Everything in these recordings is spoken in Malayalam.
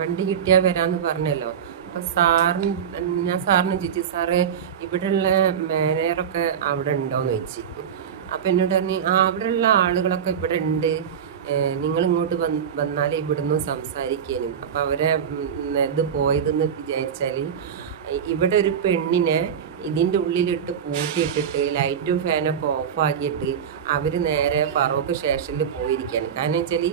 വണ്ടി കിട്ടിയാൽ വരാമെന്ന് പറഞ്ഞല്ലോ. അപ്പം ഞാൻ സാറിന് ചോദിച്ചു, സാറേ ഇവിടെയുള്ള മാനേജറൊക്കെ അവിടെ ഉണ്ടോയെന്ന് ചോദിച്ചു. അപ്പം എന്നോട് പറഞ്ഞു, അവിടെയുള്ള ആളുകളൊക്കെ ഇവിടെ ഉണ്ട്, നിങ്ങൾ ഇങ്ങോട്ട് വന്നാലേ ഇവിടുന്ന് സംസാരിക്കാനും. അപ്പം അവരെ ഇത് പോയതെന്ന് വിചാരിച്ചാൽ ഇവിടെ ഒരു പെണ്ണിനെ ഇതിൻ്റെ ഉള്ളിലിട്ട് പൂട്ടിയിട്ടിട്ട് ലൈറ്റും ഫാനൊക്കെ ഓഫാക്കിയിട്ട് അവർ നേരെ ഫറൂഖ് സ്റ്റേഷനിൽ പോയിരിക്കുകയാണ്. കാരണം വെച്ചാൽ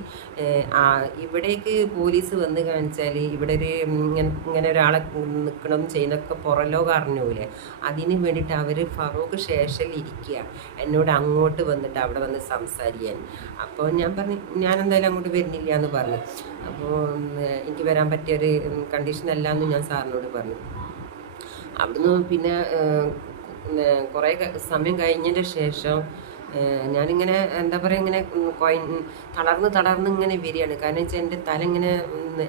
ഇവിടേക്ക് പോലീസ് വന്ന് കാണിച്ചാൽ ഇവിടെ ഒരു ഇങ്ങനെ ഒരാളെ നിൽക്കണം ചെയ്യുന്നതൊക്കെ പുറലോകം അറിഞ്ഞൂലേ, അതിന് വേണ്ടിയിട്ട് അവർ ഫറൂഖ് സ്റ്റേഷനിൽ ഇരിക്കുക, എന്നോട് അങ്ങോട്ട് വന്നിട്ട് അവിടെ വന്ന് സംസാരിക്കാൻ. അപ്പോൾ ഞാൻ പറഞ്ഞു, ഞാൻ എന്തായാലും അങ്ങോട്ട് വരുന്നില്ല എന്ന് പറഞ്ഞു. അപ്പോൾ എനിക്ക് വരാൻ പറ്റിയൊരു കണ്ടീഷനല്ല എന്ന് ഞാൻ സാറിനോട് പറഞ്ഞു. അവിടുന്ന് പിന്നെ കുറേ സമയം കഴിഞ്ഞതിൻ്റെ ശേഷം ഞാനിങ്ങനെ എന്താ പറയുക, ഇങ്ങനെ തളർന്ന് ഇങ്ങനെ വരികയാണ്. കാരണം വെച്ചാൽ എൻ്റെ തല ഇങ്ങനെ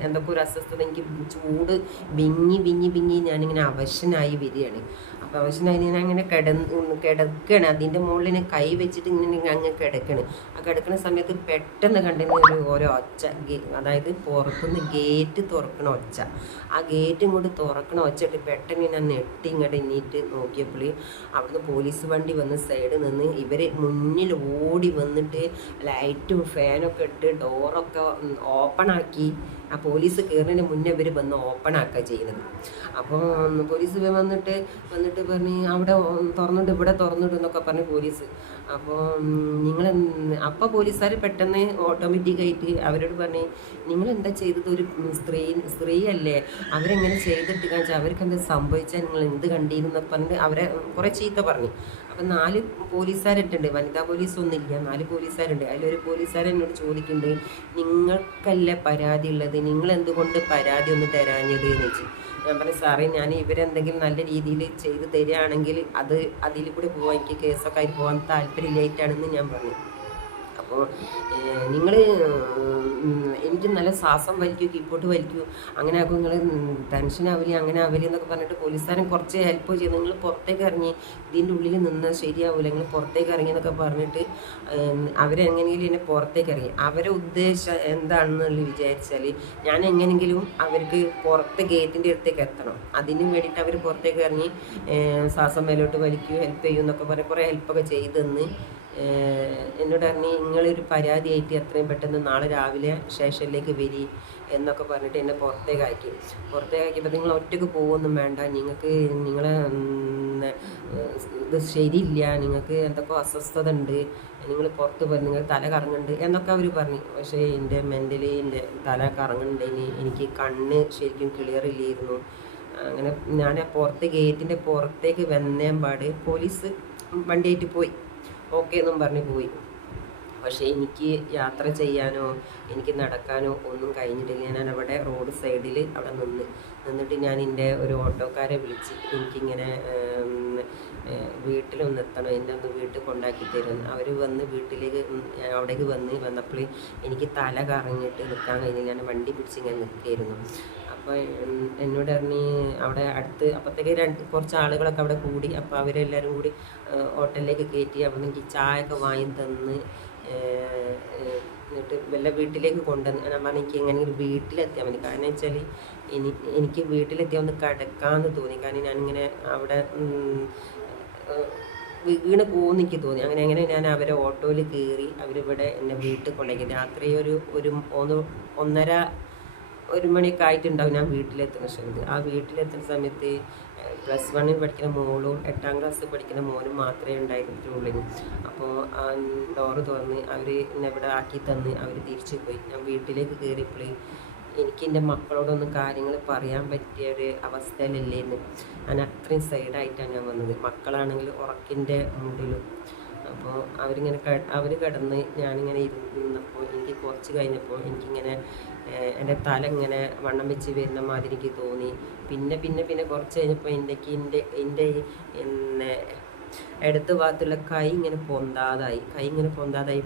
എന്തൊക്കെ ഒരു അസ്വസ്ഥത, എനിക്ക് ചൂട് വിങ്ങി ഞാനിങ്ങനെ അവശനായി വരികയാണ്. അപ്പോൾ അവശനായി ഞാൻ അങ്ങനെ കിടക്കുകയാണ്. അതിൻ്റെ മുകളിൽ കൈ വെച്ചിട്ട് ഇങ്ങനെ അങ്ങ് കിടക്കുകയാണ്. ആ കിടക്കുന്ന സമയത്ത് പെട്ടെന്ന് കണ്ടെങ്കിൽ ഓരോ ഒച്ച, അതായത് പുറത്തുനിന്ന് ഗേറ്റ് തുറക്കണ ഒച്ച. ആ ഗേറ്റ് ഇങ്ങോട്ട് തുറക്കണ ഒച്ചയിട്ട് പെട്ടെന്ന് ഞാൻ നെട്ടി ഇങ്ങോട്ട് എണീറ്റ് നോക്കിയപ്പോൾ അവിടുന്ന് പോലീസ് വണ്ടി വന്ന് സൈഡിൽ നിന്ന് ഇവർ മുന്നിൽ ഓടി വന്നിട്ട് ലൈറ്റും ഫാനൊക്കെ ഇട്ട് ഡോറൊക്കെ ഓപ്പണാക്കി. ആ പോലീസ് കയറുന്നതിന് മുന്നേ ഇവർ വന്ന് ഓപ്പണാക്കുക ചെയ്യുന്നത്. അപ്പോൾ പോലീസ് വന്നിട്ട് പറഞ്ഞ് അവിടെ തുറന്നിട്ട് ഇവിടെ തുറന്നിട്ട് എന്നൊക്കെ പറഞ്ഞ് പോലീസ്. അപ്പോൾ അപ്പോൾ പോലീസുകാർ പെട്ടെന്ന് ഓട്ടോമാറ്റിക്കായിട്ട് അവരോട് പറഞ്ഞ്, നിങ്ങളെന്താ ചെയ്തത്, ഒരു സ്ത്രീയല്ലേ, അവരെങ്ങനെ ചെയ്തിട്ട് കാണിച്ചാൽ അവർക്ക് എന്താ സംഭവിച്ചാൽ നിങ്ങൾ എന്ത് കണ്ടിരുന്നൊക്കെ പറഞ്ഞിട്ട് അവരെ കുറേ ചീത്ത പറഞ്ഞു. അപ്പം 4 പോലീസുകാരിട്ടുണ്ട്, വനിതാ പോലീസൊന്നും ഇല്ല, 4 പോലീസുകാരുണ്ട്. അതിലൊരു പോലീസുകാരൻ എന്നോട് ചോദിക്കുന്നുണ്ട്, നിങ്ങൾക്കല്ലേ പരാതി ഉള്ളത്, നിങ്ങൾ എന്തുകൊണ്ട് പരാതി ഒന്ന് തരാഞ്ഞത് എന്ന് ചോദിച്ചു. ഞാൻ പറഞ്ഞു, സാറേ ഞാൻ ഇവരെന്തെങ്കിലും നല്ല രീതിയിൽ ചെയ്ത് തരികയാണെങ്കിൽ അതിൽ കൂടെ പോകാൻ, എനിക്ക് കേസൊക്കെ ആയി പോകാൻ താല്പര്യമില്ലായിട്ടാണെന്ന് ഞാൻ പറഞ്ഞു. അപ്പോൾ നിങ്ങൾ എനിക്ക് നല്ല ശ്വാസം വലിക്കൂ, കീപ്പോട്ട് വലിക്കൂ, അങ്ങനെ ആക്കും, നിങ്ങൾ ടെൻഷനാവില്ല, അങ്ങനെ ആവില്ല എന്നൊക്കെ പറഞ്ഞിട്ട് പോലീസുകാരൻ കുറച്ച് ഹെൽപ്പ് ചെയ്തു. നിങ്ങൾ പുറത്തേക്ക് ഇറങ്ങി, ഇതിൻ്റെ ഉള്ളിൽ നിന്നാൽ ശരിയാവില്ല, നിങ്ങൾ പുറത്തേക്ക് ഇറങ്ങി എന്നൊക്കെ പറഞ്ഞിട്ട് അവരെങ്ങനെയെങ്കിലും എന്നെ പുറത്തേക്ക് ഇറങ്ങി. അവരെ ഉദ്ദേശം എന്താണെന്നുള്ള വിചാരിച്ചാൽ ഞാൻ എങ്ങനെയെങ്കിലും അവർക്ക് പുറത്ത് ഗേറ്റിൻ്റെ അടുത്തേക്ക് എത്തണം. അതിന് വേണ്ടിയിട്ട് അവർ പുറത്തേക്ക് ഇറങ്ങി ശ്വാസം മേലോട്ട് വലിക്കൂ, ഹെൽപ്പ് ചെയ്യൂ എന്നൊക്കെ പറഞ്ഞ് കുറേ ഹെൽപ്പൊക്കെ ചെയ്തെന്ന് എന്നോട് പറഞ്ഞ്, നിങ്ങളൊരു പരാതിയായിട്ട് എത്രയും പെട്ടെന്ന് നാളെ രാവിലെ സ്റ്റേഷനിലേക്ക് വരി എന്നൊക്കെ പറഞ്ഞിട്ട് എന്നെ പുറത്തേക്കാക്കിയപ്പോൾ നിങ്ങൾ ഒറ്റയ്ക്ക് പോകുമൊന്നും വേണ്ട, നിങ്ങളെ ഇത് ശരിയില്ല, നിങ്ങൾക്ക് എന്തൊക്കെ അസ്വസ്ഥത ഉണ്ട്, നിങ്ങൾ പുറത്ത് പോയി, നിങ്ങൾ തല കറങ്ങുന്നുണ്ട് എന്നൊക്കെ അവർ പറഞ്ഞു. പക്ഷേ എൻ്റെ മെൻ്റലി എൻ്റെ തല കറങ്ങുന്നുണ്ടെങ്കിൽ എനിക്ക് കണ്ണ് ശരിക്കും ക്ലിയർ ഇല്ലായിരുന്നു. അങ്ങനെ ഞാൻ ഗേറ്റിൻ്റെ പുറത്തേക്ക് വന്നേമ്പാട് പോലീസ് വണ്ടിയായിട്ട് പോയി, ഓക്കെ എന്നും പറഞ്ഞ് പോയി. പക്ഷേ എനിക്ക് യാത്ര ചെയ്യാനോ എനിക്ക് നടക്കാനോ ഒന്നും കഴിഞ്ഞിട്ടില്ല. ഞാൻ അവിടെ റോഡ് സൈഡിൽ അവിടെ നിന്നിട്ട് ഞാൻ എൻ്റെ ഒരു ഓട്ടോക്കാരെ വിളിച്ച്, എനിക്കിങ്ങനെ വീട്ടിലൊന്ന് എത്തണം, എന്നെ ഒന്ന് വീട്ടിൽ കൊണ്ടാക്കി തരും. അവർ വന്ന് വീട്ടിലേക്ക് അവിടേക്ക് വന്നപ്പോൾ എനിക്ക് തല കറങ്ങിയിട്ട് നിൽക്കാൻ കഴിഞ്ഞില്ല. ഞാൻ വണ്ടി പിടിച്ച് ഇങ്ങനെ നിൽക്കുകയായിരുന്നു. അപ്പോൾ എന്നോട് പറഞ്ഞ് അവിടെ അടുത്ത് അപ്പോഴത്തേക്ക് കുറച്ച് ആളുകളൊക്കെ അവിടെ കൂടി. അപ്പോൾ അവരെല്ലാവരും കൂടി ഹോട്ടലിലേക്ക് കയറ്റി അവിടെ നിന്ന് എനിക്ക് ചായയൊക്കെ വാങ്ങി തന്ന് എന്നിട്ട് വല്ല വീട്ടിലേക്ക് കൊണ്ടുവന്ന്. ഞാൻ പറഞ്ഞു, എനിക്ക് എങ്ങനെയെങ്കിലും വീട്ടിലെത്തിയാൽ മതി. കാരണം വെച്ചാൽ എനിക്ക് വീട്ടിലെത്തിയാൽ ഒന്ന് കിടക്കാമെന്ന് തോന്നി. കാരണം ഞാനിങ്ങനെ അവിടെ വീണ് പോകുമെന്ന് എനിക്ക് തോന്നി. അങ്ങനെ ഞാൻ അവരെ ഓട്ടോയിൽ കയറി അവരിവിടെ എന്നെ വീട്ടിൽ കൊണ്ടുപോയി. രാത്രി ഒരു 1 മണിയൊക്കെ ആയിട്ടുണ്ടാവും ഞാൻ വീട്ടിലെത്തുന്ന സമയത്ത്. ആ വീട്ടിലെത്തുന്ന സമയത്ത് +1 പഠിക്കുന്ന മോളും 8ാം ക്ലാസ് പഠിക്കുന്ന മോനും മാത്രമേ ഉണ്ടായിരുന്നുള്ളൂ. അപ്പോൾ ആ ഡോറ് തുറന്ന് അവർ എന്നെ ഇവിടെ ആക്കി തന്ന് അവർ തിരിച്ചു പോയി. ഞാൻ വീട്ടിലേക്ക് കയറിയപ്പോൾ എനിക്ക് എൻ്റെ മക്കളോടൊന്നും കാര്യങ്ങൾ പറയാൻ പറ്റിയ ഒരു അവസ്ഥയിലല്ലേന്ന്. ഞാൻ അത്രയും സൈഡായിട്ടാണ് ഞാൻ വന്നത്. മക്കളാണെങ്കിൽ ഉറക്കിൻ്റെ മൂഡിലും. അപ്പോൾ അവർ കിടന്ന് ഞാനിങ്ങനെ ഇരുന്നപ്പോൾ എനിക്ക് കുറച്ച് കഴിഞ്ഞപ്പോൾ എനിക്കിങ്ങനെ എൻ്റെ തല ഇങ്ങനെ വണ്ണം വെച്ച് വരുന്ന മാതിരി എനിക്ക് തോന്നി. പിന്നെ കുറച്ച് കഴിഞ്ഞപ്പോൾ എൻ്റെ ഇടത്ത് ഭാഗത്തുള്ള കൈ ഇങ്ങനെ പൊന്താതായി.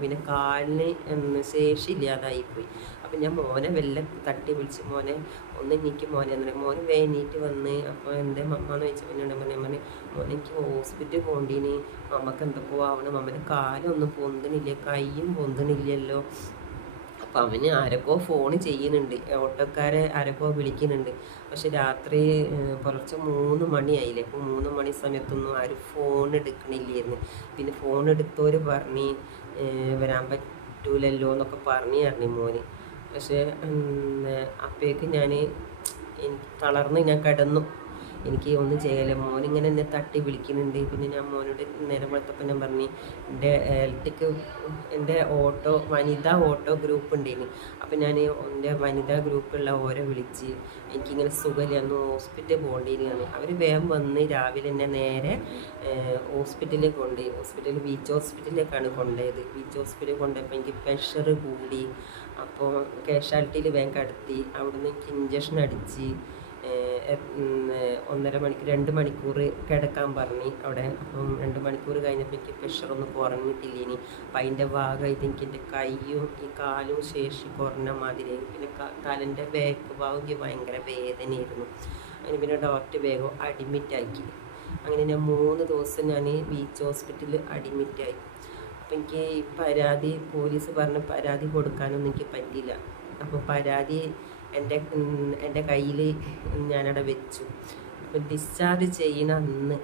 പിന്നെ കാലിന് ശേഷിയില്ലാതായിപ്പോയി. അപ്പം ഞാൻ മോനെ തട്ടി വിളിച്ച്, മോനെ ഒന്ന് എനിക്ക് മോനെ മോന് വേനീറ്റ് വന്ന്. അപ്പോൾ എൻ്റെ മമ്മാന്ന് ചോദിച്ചപ്പോൾ എന്നോട് മോനെ മോനെ എനിക്ക് ഹോസ്പിറ്റലിൽ പോകണ്ടീന്, മമ്മക്ക് എന്തൊക്കെ ആവണം, മമ്മൻ്റെ കാലൊന്നും പൊന്തണില്ല, കൈയും പൊന്തണില്ലല്ലോ. അപ്പം അവന് ആരൊക്കെ ഫോൺ ചെയ്യുന്നുണ്ട്, ഓട്ടോക്കാരെ ആരൊക്കെ വിളിക്കുന്നുണ്ട്. പക്ഷെ രാത്രി പുലർച്ചെ 3 മണിയായില്ലേ. അപ്പോൾ 3 മണി സമയത്തൊന്നും ആരും ഫോൺ എടുക്കണില്ലായിരുന്നു. പിന്നെ ഫോൺ എടുത്തവർ പറഞ്ഞ് വരാൻ പറ്റൂലല്ലോ എന്നൊക്കെ പറഞ്ഞു മോന്. പക്ഷേ അപ്പോഴേക്ക് എനിക്ക് തളർന്ന് ഞാൻ കിടന്നു. എനിക്ക് ഒന്നും ചെയ്യല. മോനിങ്ങനെ എന്നെ തട്ടി വിളിക്കുന്നുണ്ട്. പിന്നെ ഞാൻ മോനോട് നേരം വെളുത്തപ്പോൾ ഞാൻ പറഞ്ഞു എൻ്റെ വനിതാ ഓട്ടോ ഗ്രൂപ്പ് ഉണ്ടായിരുന്നു. അപ്പം ഞാൻ എൻ്റെ വനിതാ ഗ്രൂപ്പുള്ള ഓരോ വിളിച്ച് എനിക്കിങ്ങനെ സുഖമില്ല, അന്ന് ഹോസ്പിറ്റലിൽ പോകേണ്ടിയിരുന്നു. അവർ വേഗം വന്ന് രാവിലെ എന്നെ നേരെ ഹോസ്പിറ്റലിൽ കൊണ്ടുപോയി. ബീച്ച് ഹോസ്പിറ്റലിലേക്കാണ് കൊണ്ടുപോയത്. ബീച്ച് ഹോസ്പിറ്റലിൽ കൊണ്ടുപോയപ്പോൾ എനിക്ക് പ്രഷർ കൂടി. അപ്പോൾ കാഷ്വാലിറ്റിയിൽ വേഗം കടത്തി. അവിടുന്ന് എനിക്ക് ഇഞ്ചക്ഷൻ അടിച്ച് 2 മണിക്കൂർ കിടക്കാൻ പറഞ്ഞ് അവിടെ. അപ്പം 2 മണിക്കൂർ കഴിഞ്ഞപ്പോൾ എനിക്ക് പ്രഷറൊന്നും കുറഞ്ഞിട്ടില്ല. ഇനി അപ്പം അതിൻ്റെ ഭാഗമായിട്ട് എനിക്ക് എൻ്റെ കൈയും ഈ കാലും ശേഷി കുറഞ്ഞ മാതിരി. പിന്നെ തലൻ്റെ ബാക്ക് ഭാഗം എനിക്ക് ഭയങ്കര വേദനയായിരുന്നു. അതിന് പിന്നെ ഡോക്ടർ വേഗം അഡ്മിറ്റാക്കി. അങ്ങനെ ഞാൻ 3 ദിവസം ഞാൻ ബീച്ച് ഹോസ്പിറ്റലിൽ അഡ്മിറ്റായി. അപ്പം എനിക്ക് പോലീസ് പറഞ്ഞ് പരാതി കൊടുക്കാനൊന്നും എനിക്ക് പറ്റില്ല. അപ്പോൾ പരാതി എൻ്റെ കയ്യിൽ ഞാനവിടെ വെച്ചു. അപ്പോൾ ഡിസ്ചാർജ് ചെയ്യുന്ന അന്ന്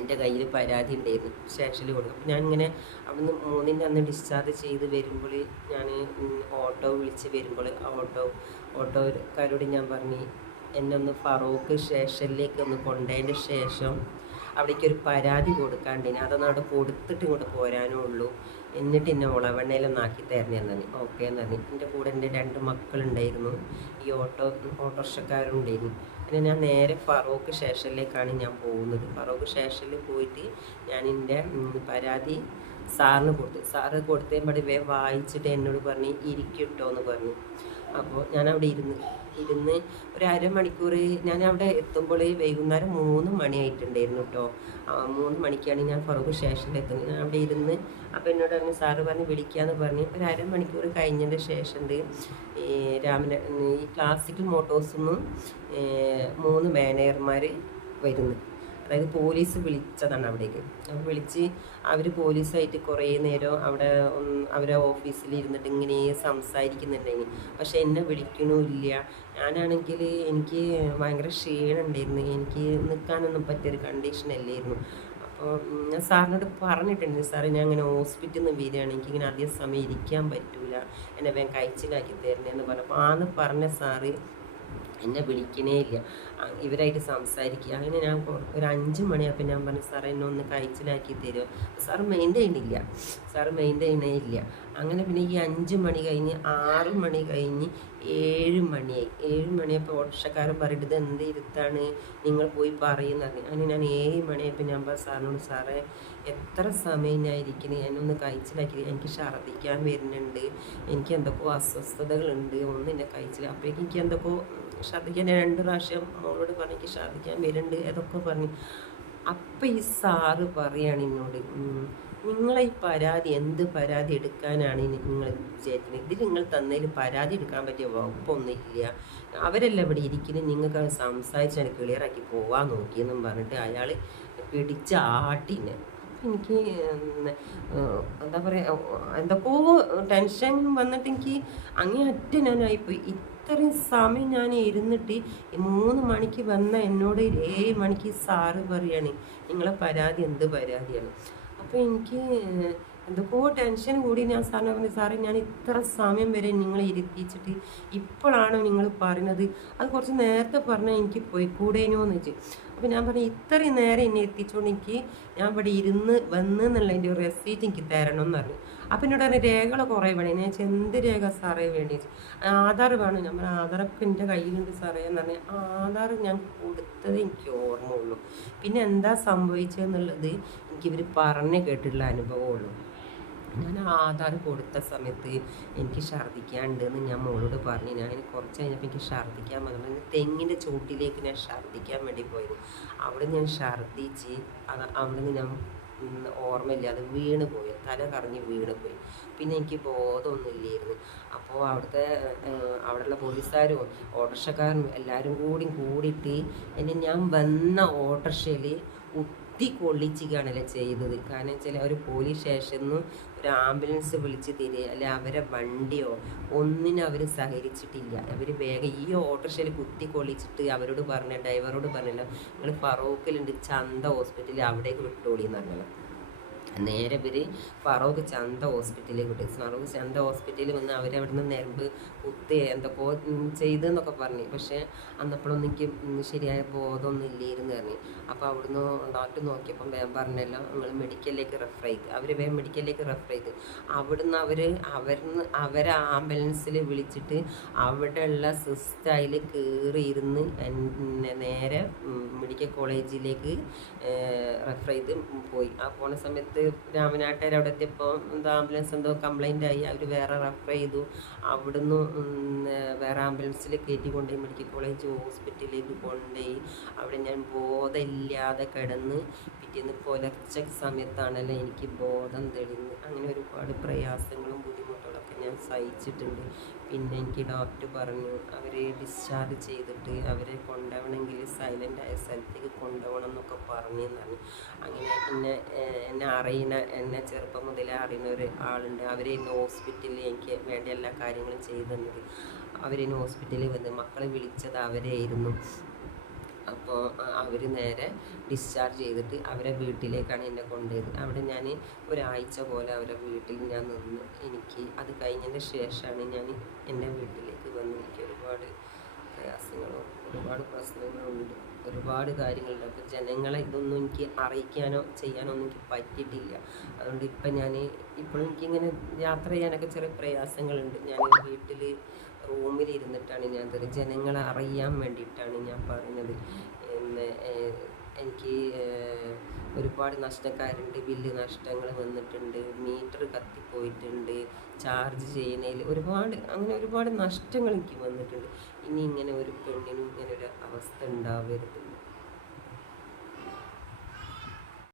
എൻ്റെ കയ്യിൽ പരാതി ഉണ്ടായിരുന്നു, സ്റ്റേഷനിൽ കൊടുക്കും. അപ്പോൾ ഞാനിങ്ങനെ അവിടുന്ന് 3-ൻ്റെ അന്ന് ഡിസ്ചാർജ് ചെയ്ത് വരുമ്പോൾ ഞാൻ ഓട്ടോ വിളിച്ച് വരുമ്പോൾ ഓട്ടോക്കാരോട് ഞാൻ പറഞ്ഞു എന്നെ ഒന്ന് ഫറൂഖ് സ്റ്റേഷനിലേക്ക് ഒന്ന് കൊണ്ടതിൻ്റെ ശേഷം അവിടേക്കൊരു പരാതി കൊടുക്കാണ്ടിന്, അതൊന്നും അവിടെ കൊടുത്തിട്ട് ഇങ്ങോട്ട് പോരാനേ ഉള്ളൂ, എന്നിട്ട് എന്നെ ഒളവണ്ണയിലൊന്ന് ആക്കി തരണേന്ന് പറഞ്ഞു. ഓക്കെ എന്ന് പറഞ്ഞു. എൻ്റെ കൂടെ എൻ്റെ 2 മക്കളുണ്ടായിരുന്നു, ഈ ഓട്ടോറിക്ഷക്കാരുണ്ടായിരുന്നു. പിന്നെ ഞാൻ നേരെ ഫറൂഖ് സ്റ്റേഷനിലേക്കാണ് ഞാൻ പോകുന്നത്. ഫറൂഖ് സ്റ്റേഷനിൽ പോയിട്ട് ഞാൻ എൻ്റെ പരാതി സാറിന് കൊടുത്തു. സാറ് കൊടുത്തേമ്പടി വായിച്ചിട്ട് എന്നോട് പറഞ്ഞ് ഇരിക്കട്ടോ എന്ന് പറഞ്ഞു. അപ്പോൾ ഞാനവിടെ ഇരുന്ന് ഒരു അരമണിക്കൂർ ഞാൻ അവിടെ എത്തുമ്പോൾ വൈകുന്നേരം 3 മണിയായിട്ടുണ്ടായിരുന്നു കേട്ടോ. 3 മണിക്കാണ് ഞാൻ ഫറൂഖ് സ്റ്റേഷനിൽ എത്തുന്നത്. ഞാൻ അവിടെ ഇരുന്ന് അപ്പോൾ എന്നോട് പറഞ്ഞു, സാറ് പറഞ്ഞ് വിളിക്കാമെന്ന് പറഞ്ഞ് ഒരു അരമണിക്കൂർ കഴിഞ്ഞതിൻ്റെ ശേഷം ഈ ക്ലാസിക്കൽ മോട്ടോഴ്സിൽ നിന്നും 3 മാനേജർമാർ വരുന്നു. അതായത് പോലീസ് വിളിച്ചതാണ് അവിടേക്ക്. അപ്പോൾ വിളിച്ച് അവർ പോലീസായിട്ട് കുറേ നേരം അവിടെ അവരെ ഓഫീസിൽ ഇരുന്നിട്ട് ഇങ്ങനെ സംസാരിക്കുന്നുണ്ടെങ്കിൽ, പക്ഷെ എന്നെ വിളിക്കണമില്ല. ഞാനാണെങ്കിൽ എനിക്ക് ഭയങ്കര ക്ഷീണം ഉണ്ടായിരുന്നു, എനിക്ക് നിൽക്കാനൊന്നും പറ്റിയൊരു കണ്ടീഷനല്ലായിരുന്നു. അപ്പോൾ ഞാൻ സാറിനോട് പറഞ്ഞിട്ടുണ്ട്, സാറേ ഞാൻ അങ്ങനെ ഹോസ്പിറ്റലിൽ നിന്ന് വരികയാണ്, എനിക്കിങ്ങനെ അധികം സമയം ഇരിക്കാൻ പറ്റൂല, എന്നെ വേഗം കഴിച്ചിലാക്കി തരണേന്ന് പറഞ്ഞപ്പോൾ ആന്ന് പറഞ്ഞ സാറ് എന്നെ വിളിക്കണേ ഇല്ല, ഇവരായിട്ട് സംസാരിക്കുക. അങ്ങനെ ഞാൻ ഒരു 5 മണിയായപ്പോൾ ഞാൻ പറഞ്ഞു, സാറേ എന്നെ ഒന്ന് കഴിച്ചിലാക്കി തരുമോ? സാറ് മെയിൻറ്റെയിൻ ചെയ്യണേ. അങ്ങനെ പിന്നെ ഈ 5 മണി കഴിഞ്ഞ് 6 മണി കഴിഞ്ഞ് 7 മണിയായി. 7 മണിയപ്പോൾ ഓട്ടോറിക്ഷക്കാരൻ പറഞ്ഞിട്ട് ഇത് എന്ത് ഇരുത്താണ്, നിങ്ങൾ പോയി പറയുന്ന പറഞ്ഞു. അങ്ങനെ ഞാൻ 7 മണിയായപ്പോൾ ഞാൻ സാറിനോട്, സാറേ എത്ര സമയം ഞാൻ ഇരിക്കുന്നത്, എന്നൊന്ന് കഴിച്ചിലാക്കി, എനിക്ക് ഛർദ്ദിക്കാൻ വരുന്നുണ്ട്, എനിക്ക് എന്തൊക്കെയോ അസ്വസ്ഥതകളുണ്ട്, ഒന്ന് എന്നെ കഴിച്ചില്ല. അപ്പോഴേക്കും എനിക്ക് എന്തൊക്കെയോ ഛർദ്ദിക്കാൻ 2 പ്രാവശ്യം മോളോട് പറഞ്ഞു എനിക്ക് ഛർദ്ദിക്കാൻ വരുന്നുണ്ട്, അതൊക്കെ പറഞ്ഞു. അപ്പം ഈ സാറ് പറയാണ് എന്നോട്, നിങ്ങളെ ഈ പരാതി എന്ത് പരാതി എടുക്കാനാണ് നിങ്ങൾ വിചാരിക്കുന്നത്? ഇതിൽ നിങ്ങൾ തന്നതിൽ പരാതി എടുക്കാൻ പറ്റിയ വകുപ്പൊന്നുമില്ല, അവരെല്ലാം ഇവിടെ ഇരിക്കുന്നത്, നിങ്ങൾക്ക് സംസാരിച്ചാണ് ക്ലിയറാക്കി പോവാൻ നോക്കിയെന്നും പറഞ്ഞിട്ട് അയാൾ പിടിച്ച് ആട്ടിനെ. എനിക്ക് എന്താ പറയുക, എന്തൊക്കെയോ ടെൻഷൻ വന്നിട്ട് എനിക്ക് അങ്ങേയറ്റം ഞാനായിപ്പോയി. ഇത്രയും സമയം ഞാൻ ഇരുന്നിട്ട് 3 മണിക്ക് വന്ന എന്നോട് 7 മണിക്ക് സാറ് പറയാണ് നിങ്ങളെ പരാതി എന്ത് പരാതിയാണ്. അപ്പോൾ എനിക്ക് എന്തൊക്കെയോ ടെൻഷൻ കൂടി. ഞാൻ സാറിനെ പറഞ്ഞു, സാറേ ഞാൻ ഇത്ര സമയം വരെ നിങ്ങളെ ഇരുത്തിച്ചിട്ട് ഇപ്പോഴാണോ നിങ്ങൾ പറയുന്നത്, അത് കുറച്ച് നേരത്തെ പറഞ്ഞാൽ എനിക്ക് പോയിക്കൂടേനോ എന്ന് വെച്ച്. അപ്പോൾ ഞാൻ പറഞ്ഞു, ഇത്രയും നേരം എന്നെ എത്തിച്ചുകൊണ്ട് ഞാൻ ഇവിടെ വന്ന് എന്നുള്ളതിൻ്റെ ഒരു റെസീറ്റ് എനിക്ക് തരണമെന്ന് പറഞ്ഞു. അപ്പം എന്നോട് പറഞ്ഞ രേഖകൾ കുറേ വേണം. ഞാൻ എന്ത് രേഖ സാറേ വേണ്ടി? ആധാർ വേണം. ഞാൻ പറഞ്ഞു, ആധാറൊക്കെ എൻ്റെ കയ്യിലുണ്ട് സാറേ എന്ന് പറഞ്ഞാൽ ആധാർ ഞാൻ കൊടുത്തത് എനിക്ക് ഓർമ്മയുള്ളൂ. പിന്നെ എന്താ സംഭവിച്ചതെന്നുള്ളത് എനിക്ക് ഇവർ പറഞ്ഞ് കേട്ടിട്ടുള്ള അനുഭവമുള്ളൂ. ഞാൻ ആധാർ കൊടുത്ത സമയത്ത് എനിക്ക് ഛർദ്ദിക്കാനുണ്ടെന്ന് ഞാൻ മോളോട് പറഞ്ഞു. ഞാൻ കുറച്ച് കഴിഞ്ഞപ്പോൾ എനിക്ക് ഛർദ്ദിക്കാൻ വന്നു. തെങ്ങിൻ്റെ ചോട്ടിലേക്ക് ഞാൻ ഛർദ്ദിക്കാൻ വേണ്ടി പോയിരുന്നു. അവിടെ ഞാൻ ഛർദ്ദിച്ച് അവിടെ നിന്ന് ഞാൻ ഓർമ്മയില്ല, അത് വീണ് പോയി, തല കറങ്ങി വീണ് പോയി. പിന്നെ എനിക്ക് ബോധമൊന്നുമില്ലായിരുന്നു. അപ്പോൾ അവിടെയുള്ള പോലീസുകാരും ഓട്ടോറിക്ഷക്കാരും എല്ലാവരും കൂടിയിട്ട് എന്നെ ഞാൻ വന്ന ഓട്ടോറിക്ഷയിൽ കുത്തി കൊള്ളിച്ചിക്കാണല്ലോ ചെയ്തത്. കാരണം വെച്ചാൽ അവർ പോലീസ് സ്റ്റേഷനിൽ നിന്ന് ഒരു ആംബുലൻസ് വിളിച്ച് തരിക അല്ലെ അവരെ വണ്ടിയോ ഒന്നിനും അവർ സഹകരിച്ചിട്ടില്ല. അവർ വേഗം ഈ ഓട്ടോറിക്ഷയിൽ കുത്തി കൊള്ളിച്ചിട്ട് അവരോട് പറഞ്ഞ ഡ്രൈവറോട് പറഞ്ഞല്ലോ, നിങ്ങൾ ഫറൂഖിലുണ്ട് ചന്ത ഹോസ്പിറ്റലിൽ അവിടേക്ക് വിട്ടോളി എന്ന് പറഞ്ഞല്ലോ. നേരെ ഇവർ ഫറൂഖ് ചന്ത ഹോസ്പിറ്റലിൽ വിട്ടു. ഫറൂഖ് ചന്ത ഹോസ്പിറ്റലിൽ വന്ന് അവരവിടുന്ന് നിരമ്പ് കുത്തി എന്തൊക്കെ ചെയ്തെന്നൊക്കെ പറഞ്ഞു. പക്ഷേ അന്നപ്പോഴൊന്നും എനിക്ക് ശരിയായ ബോധമൊന്നും ഇല്ലായിരുന്നു പറഞ്ഞു. അപ്പോൾ അവിടുന്ന് ഡോക്ടർ നോക്കിയപ്പം വേഗം പറഞ്ഞല്ലോ, നിങ്ങൾ മെഡിക്കലിലേക്ക് റെഫർ ചെയ്ത്. അവർ വേഗം മെഡിക്കലിലേക്ക് റെഫർ ചെയ്ത് അവിടുന്ന് അവരെ ആംബുലൻസിൽ വിളിച്ചിട്ട് അവിടെയുള്ള സിസ്റ്റർ അതിൽ കയറിയിരുന്ന് നേരെ മെഡിക്കൽ കോളേജിലേക്ക് റെഫർ ചെയ്ത് പോയി. ആ പോണ സമയത്ത് രാമനാട്ടുകാർ അവിടെ എത്തിയപ്പോൾ എന്തോ ആംബുലൻസ് എന്തോ കംപ്ലൈൻ്റ് ആയി. അവർ വേറെ റെഫർ ചെയ്തു. അവിടുന്ന് വേറെ ആംബുലൻസിൽ കയറ്റി കൊണ്ടുപോയി മെഡിക്കൽ കോളേജ് ഹോസ്പിറ്റലിലേക്ക് കൊണ്ടുപോയി. അവിടെ ഞാൻ ബോധമില്ലാതെ കിടന്ന് പിറ്റേന്ന് പുലർച്ചെ സമയത്താണല്ലോ എനിക്ക് ബോധം തെളിഞ്ഞ്. അങ്ങനെ ഒരുപാട് പ്രയാസങ്ങളും ബുദ്ധിമുട്ടുകളൊക്കെ ഞാൻ സഹിച്ചിട്ടുണ്ട്. പിന്നെ എനിക്ക് ഡോക്ടർ പറഞ്ഞു അവരെ ഡിസ്ചാർജ് ചെയ്തിട്ട് അവരെ കൊണ്ടുപോകണമെങ്കിൽ സൈലൻ്റായ സ്ഥലത്തേക്ക് കൊണ്ടുപോകണം എന്നൊക്കെ പറഞ്ഞെന്നാണ്. അങ്ങനെ എന്നെ ചെറുപ്പം മുതലേ അറിയുന്ന ഒരു ആളുണ്ട്. അവർ ഇന്ന് ഹോസ്പിറ്റലിൽ എനിക്ക് വേണ്ട എല്ലാ കാര്യങ്ങളും ചെയ്തു തന്നത്. അവരിന്ന് ഹോസ്പിറ്റലിൽ വന്ന് മക്കളെ വിളിച്ചത് അവരായിരുന്നു. അപ്പോൾ അവർ നേരെ ഡിസ്ചാർജ് ചെയ്തിട്ട് അവരെ വീട്ടിലേക്കാണ് എന്നെ കൊണ്ടുപോയത്. അവിടെ ഞാൻ ഒരാഴ്ച പോലെ അവരെ വീട്ടിൽ ഞാൻ നിന്ന്. എനിക്ക് അത് കഴിഞ്ഞതിന് ശേഷമാണ് ഞാൻ എൻ്റെ വീട്ടിലേക്ക് വന്ന്. എനിക്ക് ഒരുപാട് പ്രയാസങ്ങളും ഒരുപാട് പ്രശ്നങ്ങളുണ്ട്, ഒരുപാട് കാര്യങ്ങളുണ്ട്. അപ്പോൾ ജനങ്ങളെ ഇതൊന്നും എനിക്ക് അറിയിക്കാനോ ചെയ്യാനോ ഒന്നും എനിക്ക് പറ്റിയിട്ടില്ല. അതുകൊണ്ട് ഇപ്പോഴും എനിക്കിങ്ങനെ യാത്ര ചെയ്യാനൊക്കെ ചെറിയ പ്രയാസങ്ങളുണ്ട്. ഞാൻ വീട്ടിൽ റൂമിലിരുന്നിട്ടാണ് ഞാൻ ജനങ്ങളെ അറിയാൻ വേണ്ടിയിട്ടാണ് ഞാൻ പറഞ്ഞത്. എനിക്ക് ഒരുപാട് നഷ്ടക്കാരുണ്ട്, ബില്ല് നഷ്ടങ്ങൾ വന്നിട്ടുണ്ട്, മീറ്റർ കത്തിപ്പോയിട്ടുണ്ട്, ചാർജ് ചെയ്യുന്നതിൽ ഒരുപാട് നഷ്ടങ്ങൾ എനിക്ക് വന്നിട്ടുണ്ട്. ഇനി ഇങ്ങനെ ഒരു പെണ്ണിനും ഇങ്ങനെ ഒരു അവസ്ഥ ഉണ്ടാവരുത്.